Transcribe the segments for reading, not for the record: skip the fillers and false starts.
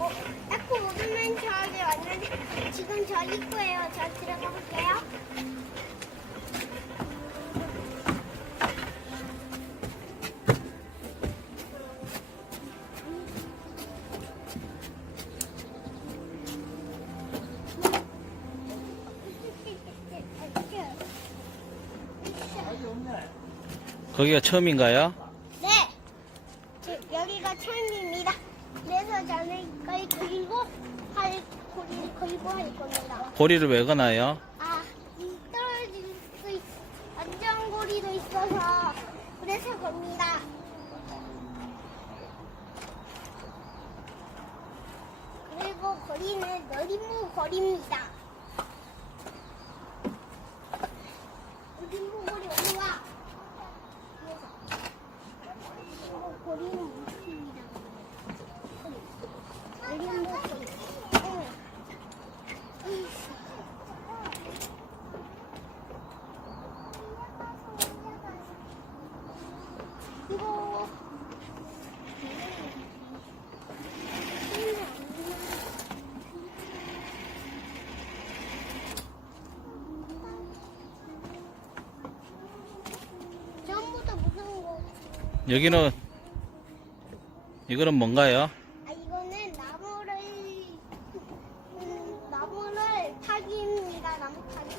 에코 오드벤처에 왔는데 지금 저 입구예요. 저 들어가 볼게요. 거기가 처음인가요? 네, 여기가 처음입니다. 그래서 저는 이걸 그리고 고리를 걸고 할 겁니다. 고리를 왜 거나요? 떨어질 수 안전고리도 있어서 그래서 겁니다. 그리고 거리는 너림목 거리입니다. 너림목 거리 어디 와? 거리는 없습니다. 너림목 거리. 이거 전부 다 무서운 거. 이거는 뭔가요? 이거는 나무를 타기입니다. 나무 타기.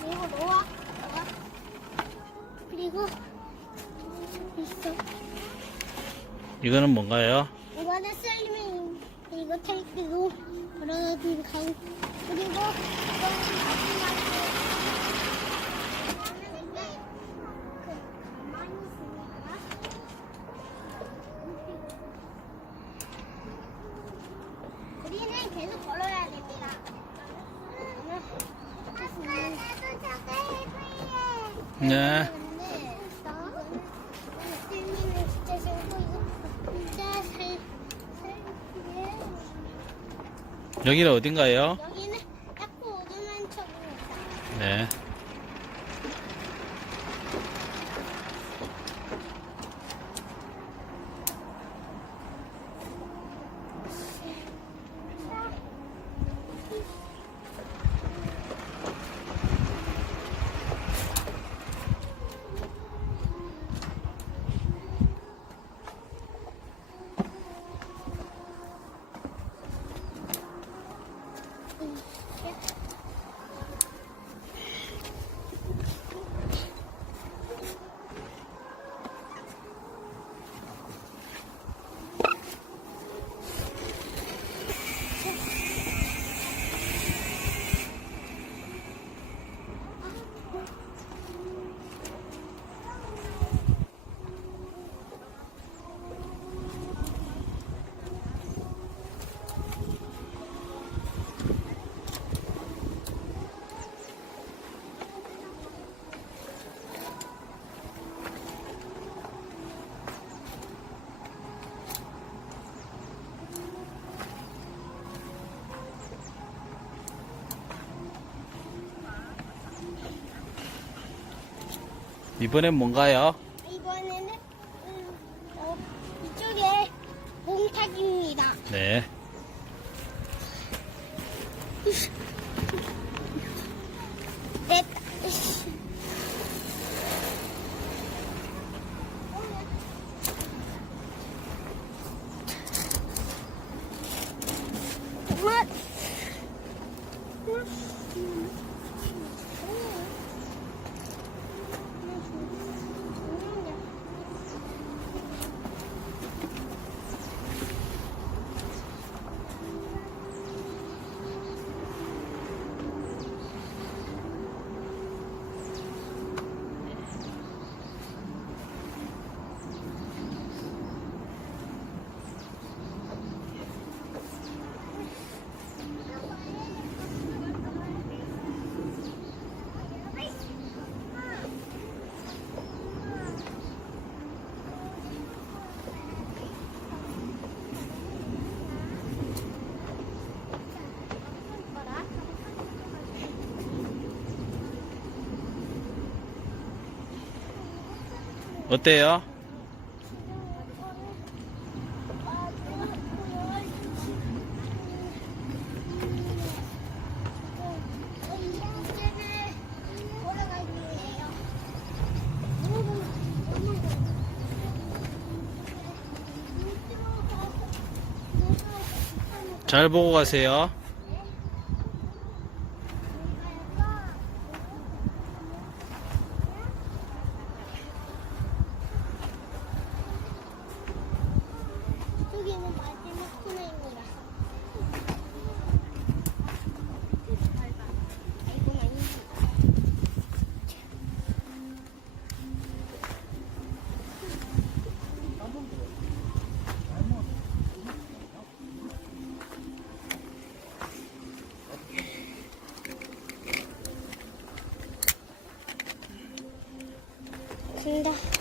그리고 놓아. 그리고 있어. 이거는 뭔가요? 이거는 슬리밍. 이거 테이크고 그러고 가고 그리고 이거는 마지막에 가만히 있습니다. 우리는 계속 걸어야 됩니다. 아까 나도 저거 해보이래. 네. 슬리밍은 진짜 싫고 이거 진짜 여기는 어딘가요? 여기는 에코 오드벤처입니다. 네. 이번엔 뭔가요? 이번에는 이쪽에 몽타기입니다. 네. 됐다. 정말 어때요? 잘 보고 가세요. 여기는 마지막 코너입니다. 이거 많이. 된다.